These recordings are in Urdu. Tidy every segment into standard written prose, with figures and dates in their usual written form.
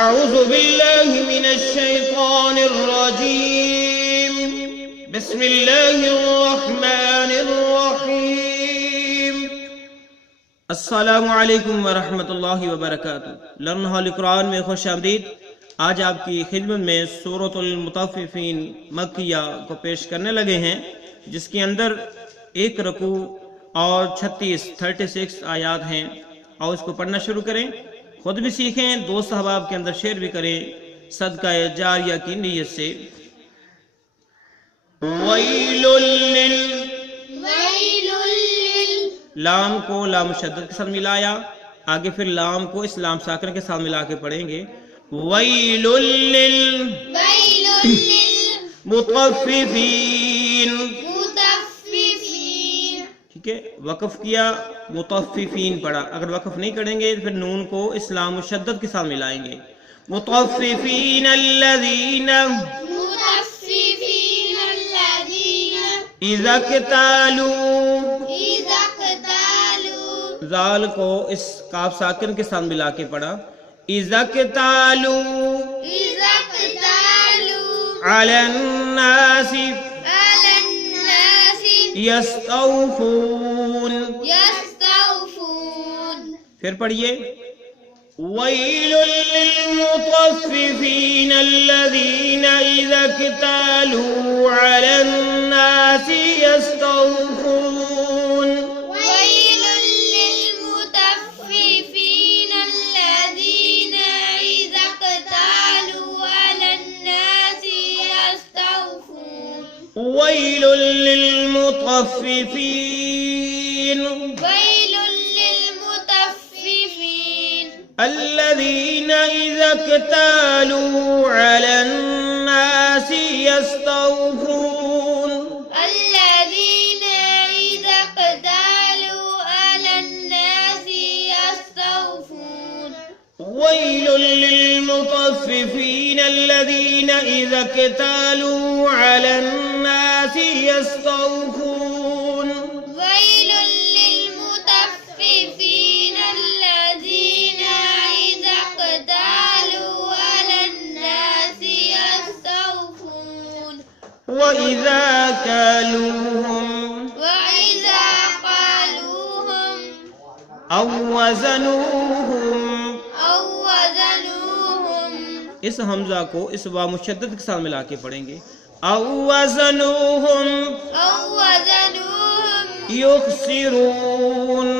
اعوذ باللہ من الشیطان الرجیم بسم اللہ الرحمن الرحیم السلام علیکم ورحمۃ اللہ وبرکاتہ۔ لرن ہال قرآن میں خوش آمدید۔ آج آپ کی خدمت میں سورۃ المطففین مکیہ کو پیش کرنے لگے ہیں، جس کے اندر 1 رکوع اور 36 آیات ہیں، اور اس کو پڑھنا شروع کریں، خود بھی سیکھیں، دوست احباب کے اندر شیئر بھی کریں صدقہ جاریہ کی نیت سے۔ ویل لام کو لام مشدد کے ساتھ ملایا، آگے پھر لام کو اس لام ساکن کے ساتھ ملا کے پڑھیں گے۔ ویل للمطففین، ٹھیک ہے، وقف کیا، مطففین پڑھا۔ اگر وقف نہیں کریں گے پھر نون کو اسلام مشدد کے ساتھ ملائیں گے۔ مطففین الذین اذا اکتالوا، زال کو اس کاف ساکن کے ساتھ ملا کے پڑھا۔ اذا اکتالوا علی الناس یستوفون، پھر پڑھیے ویل للمطففین الذین اذا اکتالوا علی الناس یستوفون۔ ویل للمطففین الذین اذا اکتالوا علی الناس یستوفون۔ ویل للمطففین الذین اذا اکتالوا علی الناس یستوفون۔ الذین اذا اکتالوا علی الناس یستوفون۔ ویل للمطففین الذین اذا اکتالوا علی الناس یستوفون۔ ویل للمطففین الذین اذا اکتالوا علی الناس یستوفون۔ وَإِذَا كَالُوهُمْ أَوْ وَزَنُوهُمْ، اس حمزہ کو اس واو مشدد کے ساتھ ملا کے پڑھیں گے۔ أَوْ وَزَنُوهُمْ يُخْسِرُونَ۔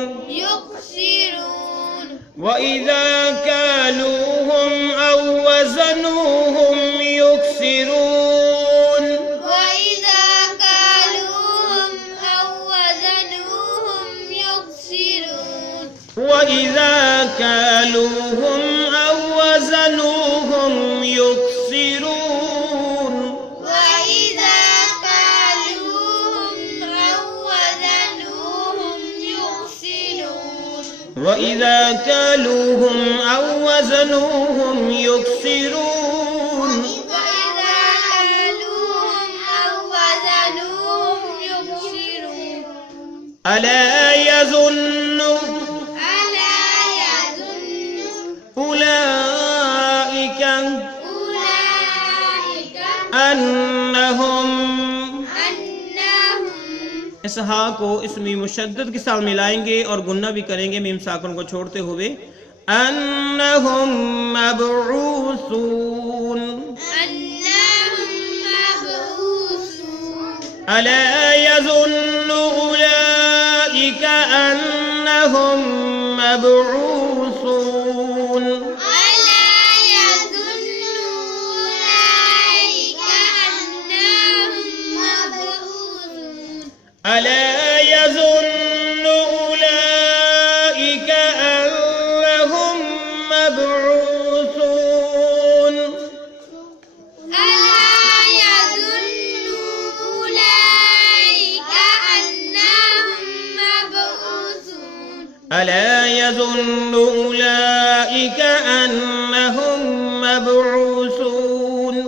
وَإِذَا كَالُوهُمْ أَوْ وَزَنُوهُمْ يُخْسِرُونَ۔ وَإِذَا كَالُوهُمْ أَوْ وَزَنُوهُمْ يُخْسِرُونَ۔ وَإِذَا كَالُوهُمْ أَوْ وَزَنُوهُمْ يُخْسِرُونَ۔ أَلَا يَظُنُّ أُولَئِكَ أَنَّهُمْ، اس ہا کو اس میم مشدد کے ساتھ ملائیں گے اور گنہ بھی کریں گے میم ساکن کو چھوڑتے ہوئے۔ أَنَّهُمْ مَبْعُوثُونَ۔ أَلَا يَظُنُّ أُولَئِكَ أَنَّهُمْ مَبْعُوثُونَ۔ أَلَا يَظُنُّ أُولَئِكَ أَنَّهُمْ مَبْعُوثُونَ۔ أَلَا يَظُنُّ أُولَئِكَ أَنَّهُمْ مَبْعُوثُونَ۔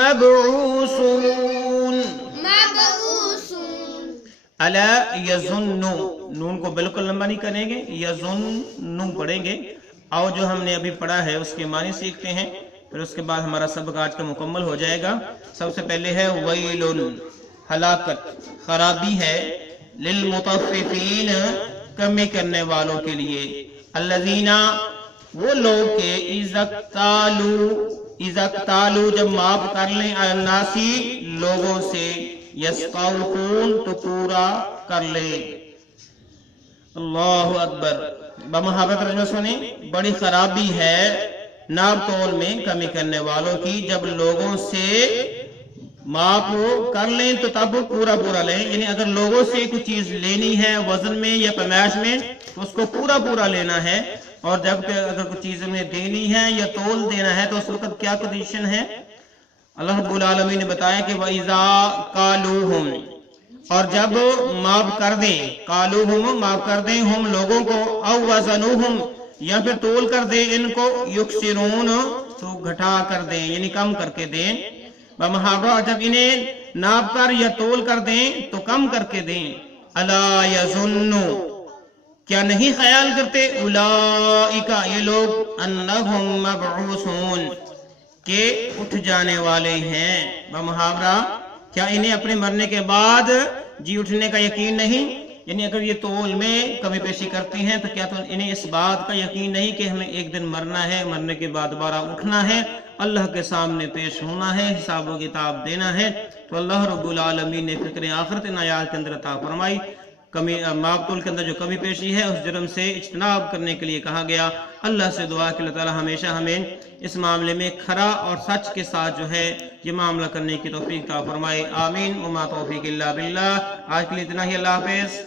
مبعوثون، الا یظنو، نون کو بالکل لمبا نہیں کریں گے، یظنو پڑھیں گے. اور جو ہم نے ابھی پڑھا ہے اس کے معنی سیکھتے ہیں، پھر اس کے بعد ہمارا سبق آج کا مکمل ہو جائے گا. سب سے پہلے ہے ویل، ہلاکت، خرابی ہے، للمطففین، کمی کرنے والوں کے لیے، الذین، وہ لوگ کہ اذا اکتالوا، جب معاف کر لیں، الناسی، لوگوں سے، یستوفون، تو پورا کر لیں. اللہ اکبر. بمحابت ترجمہ سنیں. بڑی خرابی ہے ناپ تول میں کمی کرنے والوں کی، جب لوگوں سے معاف کر لیں تو تب پورا لیں. یعنی اگر لوگوں سے کوئی چیز لینی ہے وزن میں یا پیمائش میں تو اس کو پورا لینا ہے، اور جب کہ اگر کوئی چیز میں دینی ہے یا تول دینا ہے تو اس وقت کیا کنڈیشن ہے؟ اللہ رب العالمین نے بتایا کہ وَإِذَا قَالُوهُمْ، اور جب معاف کر دیں، قالوہم، معاف کر دیں، ہم لوگوں کو، او وزنوہم، یا پھر تول کر دیں ان کو، یکسرون، تو گھٹا کر دیں یعنی کم کر کے دیں. بمحابہ جب انہیں ناپ کر یا تول کر دیں تو کم کر کے دیں. الا یظنو، کیا نہیں خیال کرتے، اولئک، یہ لوگ، انہم مبعوثون، کہ اٹھ جانے والے ہیں. بمحاورہ کیا انہیں اپنے مرنے کے بعد جی اٹھنے کا یقین نہیں؟ یعنی اگر یہ تول میں کمی پیشی کرتی ہیں تو کیا تو انہیں اس بات کا یقین نہیں کہ ہمیں ایک دن مرنا ہے، مرنے کے بعد دوبارہ اٹھنا ہے، اللہ کے سامنے پیش ہونا ہے، حساب و کتاب دینا ہے. تو اللہ رب العالمین نے فکر آخرت ان آیات کے اندر عطا فرمائی. کمی معاف تول کے اندر جو کمی پیشی ہے اس جرم سے اجتناب کرنے کے لیے کہا گیا. اللہ سے دعا کہ اللہ تعالی ہمیشہ ہمیں اس معاملے میں کھرا اور سچ کے ساتھ جو ہے یہ معاملہ کرنے کی توفیق عطا فرمائے. آمین. وما توفیق الا باللہ. آج کے لیے اتنا ہی. اللہ حافظ.